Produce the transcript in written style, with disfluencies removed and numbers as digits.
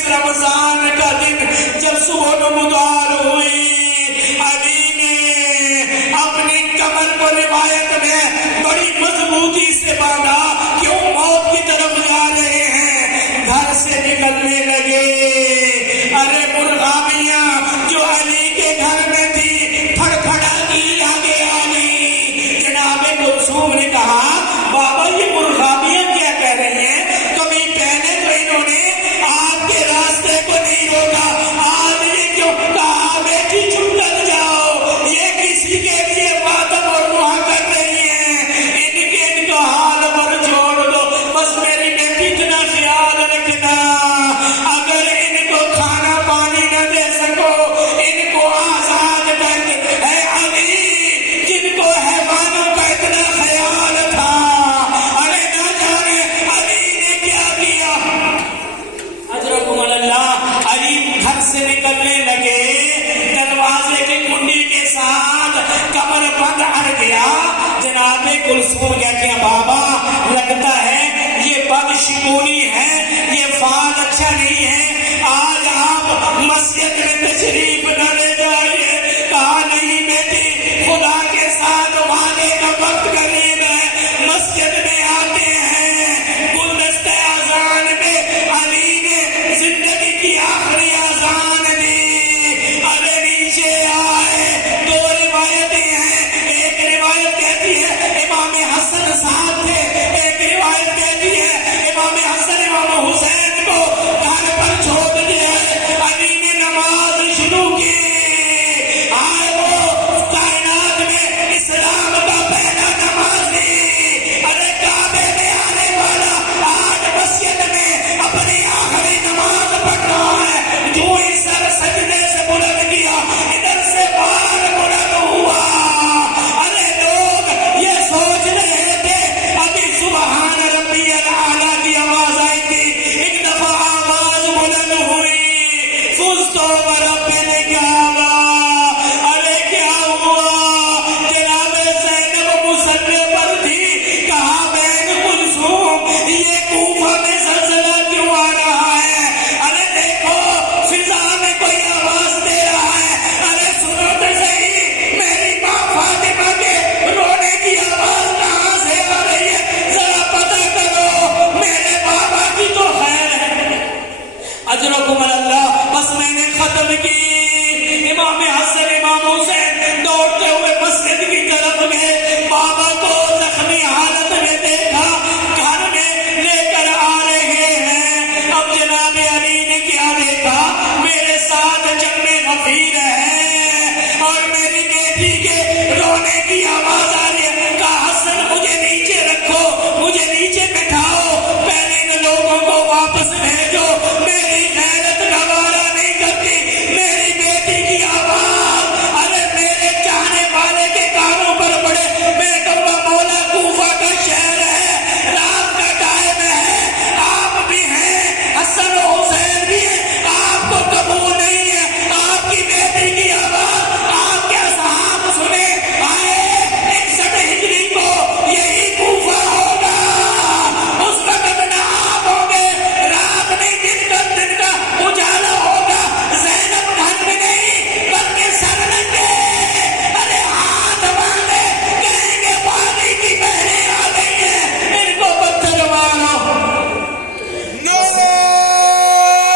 اس رمضان کا دن جب صبح نمودار ہوئی، علی نے اپنی کمر کو روایت میں بڑی مضبوطی سے باندھا کہ وہ موت کی طرف جا رہے ہیں، گھر سے نکلنے لگے۔ ارے مرغابیاں جو علی کے گھر میں تھی کھڑکھڑاتی آگے آ گئی۔ جناب کلثوم نے کہا بابا یہ مرغابیاں کیا کہہ رہی ہیں؟ کبھی پہلے تو انہوں نے آپ کے راستے کو نہیں روکا، آج یہ کیوں کہا بیٹی چپ کر جاؤ، یہ کسی کے لیے ماتم اور نوحہ کر رہی ہیں، ان کو حال پر چھوڑ دو، بس میری بیٹی اتنا خیال رکھنا اگر ان کو کھانا پانی نہ دے سکو ان کو آزاد کر دے۔ اے علی جن کو حیوانوں کا اتنا خیال تھا، ارے نہ جانے علی نے کیا کیا۔ حضرت اللہ علی گھر سے نکلنے لگے، دروازے کی کنڈی کے ساتھ کمر بند اڑ گیا۔ جناب کلثوم کہتے ہیں بابا لگتا ہے یہ بدشگونی ہے، یہ فال اچھا نہیں ہے، آج آپ مسجد میں تشریف نہ لے جائیے۔ کہا نہیں بیٹی، خدا کے ساتھ وعدے کا وقت قریب ہے، مسجد میں آتے ہیں۔ گلدستہ اذان میں علی نے زندگی کی آخری اذان دی، ارے نیچے آئے۔ دو روایتیں ہیں، ایک روایت کہتی ہے امام حسن صاحب تھے، ایک روایت کہتی ہے امام حسن امام حسین کو گھر پر چھوڑ دیا۔ علی نے نماز شروع کی، آئے وہ کائنات میں اسلام کا پہلا نمازی، ارے کعبے میں آنے والا آج مسجد میں اپنی آخری نماز پڑھ رہا ہے۔ جو ہی سر سجدے سے بلند کیا، ادھر سے بار بلند ہوا۔ ارے لوگ یہ سوچ رہے تھے ابھی سبحان ربی الاعلیٰ کی آواز آئی تھی، ایک دفعہ آواز بلند ہوئی، فزت برب الکعبہ۔ ارے کیا ہوا؟ جناب زینب مصلی پر تھی، کہا بہن کلثوم یہ کوفہ میں زلزلہ کیوں آ رہا ہے؟ ارے دیکھو فضا میں کوئی آواز دے رہا ہے، ارے سنو تو صحیح، میری ماں فاطمہ کے رونے کی آواز کہاں سے آ رہی ہے؟ ذرا پتہ کرو، میرے بابا کی تو خیر ہے۔ اجرکم اللہ۔ بس میں نے ختم کی۔ امام حسن امام حسین دوڑتے ہوئے مسجد کی طرف گئے، بابا